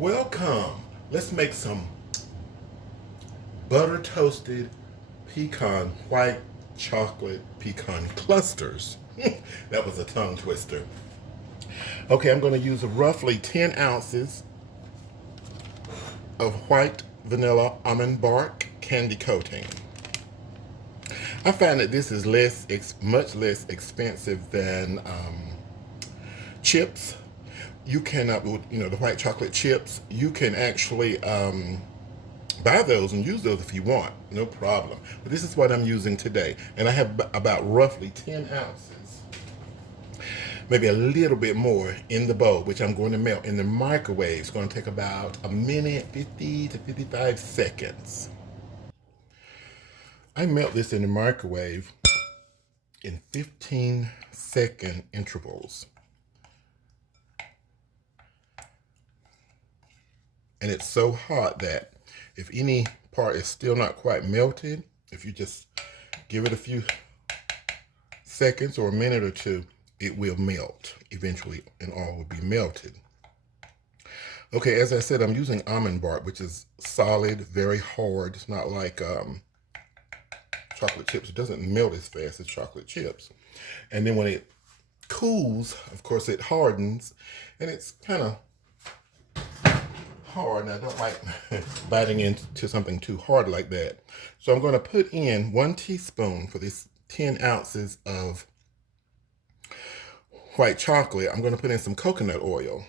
Welcome. Let's make some butter toasted pecan white chocolate pecan clusters. That was a tongue twister. Okay, I'm going to use roughly 10 ounces of white vanilla almond bark candy coating. I find that this is much less expensive than chips. You can, the white chocolate chips, you can actually buy those and use those if you want, no problem. But this is what I'm using today. And I have about roughly 10 ounces, maybe a little bit more in the bowl, which I'm going to melt in the microwave. It's going to take about a minute, 50 to 55 seconds. I melt this in the microwave in 15-second intervals. And it's so hot that if any part is still not quite melted, if you just give it a few seconds or a minute or two, it will melt eventually and all will be melted. Okay, as I said, I'm using almond bark, which is solid, very hard. It's not like chocolate chips. It doesn't melt as fast as chocolate chips. And then when it cools, of course, it hardens, and it's kind of hard, and I don't like biting into something too hard like that. So I'm going to put in 1 teaspoon for this 10 ounces of white chocolate. I'm going to put in some coconut oil.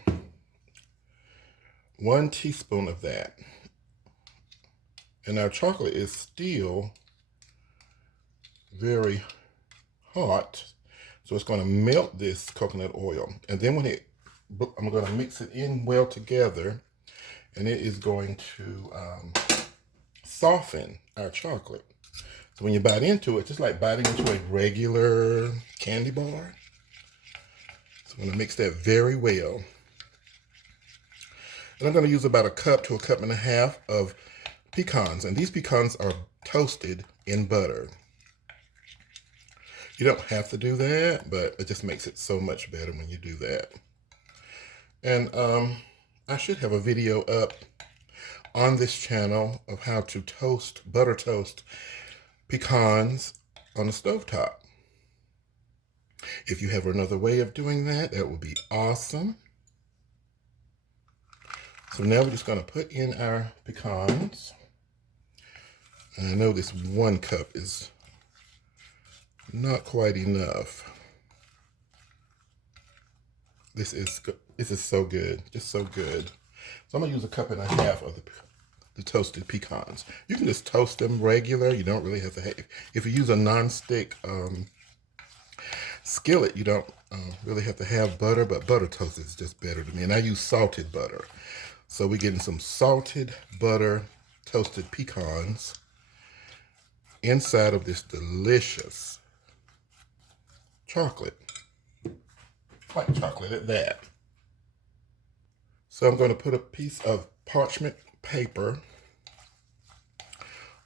1 teaspoon of that. And our chocolate is still very hot, so it's going to melt this coconut oil. And then I'm going to mix it in well together, and it is going to soften our chocolate. So when you bite into it, just like biting into a regular candy bar. So I'm going to mix that very well. And I'm going to use about 1 cup to 1.5 cups of pecans. And these pecans are toasted in butter. You don't have to do that, but it just makes it so much better when you do that. And I should have a video up on this channel of how to butter toast pecans on the stovetop. If you have another way of doing that, that would be awesome. So now we're just going to put in our pecans. And I know this 1 cup is not quite enough. This is so good, just so good. So I'm gonna use 1.5 cups of the toasted pecans. You can just toast them regular. You don't really have to have, if you use a non-stick skillet, you don't really have to have butter, but butter toast is just better to me. And I use salted butter. So we're getting some salted butter toasted pecans inside of this delicious chocolate. White chocolate at that. So I'm going to put a piece of parchment paper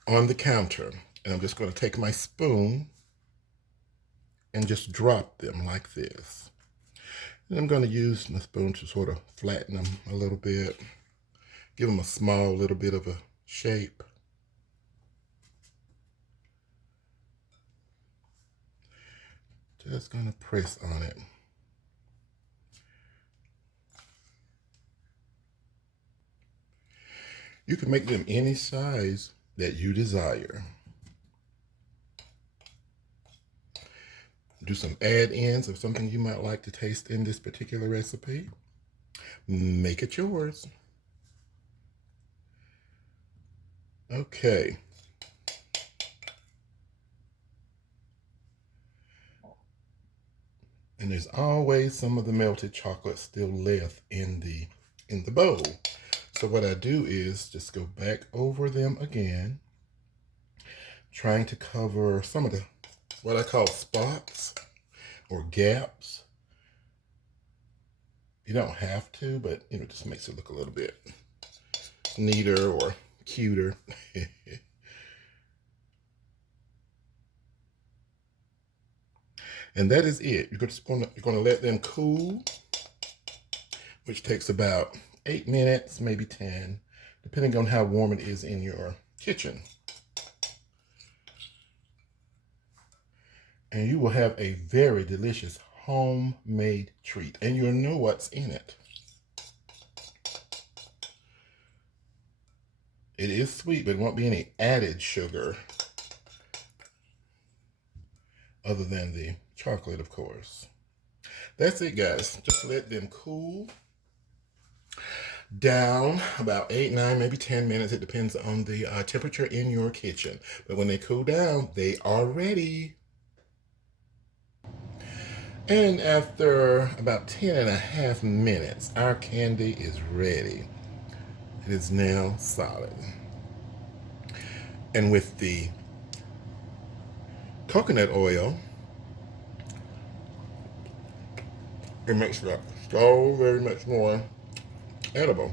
on the counter, and I'm just going to take my spoon and just drop them like this. And I'm going to use my spoon to sort of flatten them a little bit, give them a small little bit of a shape. Just going to press on it. You can make them any size that you desire. Do some add-ins of something you might like to taste in this particular recipe. Make it yours. Okay. And there's always some of the melted chocolate still left in the bowl. So what I do is just go back over them again, trying to cover some of the, what I call spots or gaps. You don't have to, but it just makes it look a little bit neater or cuter. And that is it. You're going to let them cool, which takes about 8 minutes, maybe 10, depending on how warm it is in your kitchen. And you will have a very delicious homemade treat, and you'll know what's in it. It is sweet, but it won't be any added sugar other than the chocolate, of course. That's it, guys. Just let them cool down about 8, 9, maybe 10 minutes. It depends on the temperature in your kitchen. But when they cool down, they are ready. And after about 10.5 minutes, our candy is ready. It is now solid. And with the coconut oil, it makes it so very much more edible.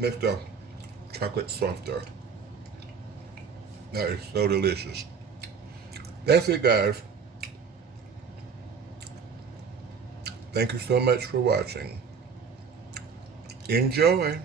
Makes the chocolate softer. That is so delicious. That's it, guys. Thank you so much for watching. Enjoy.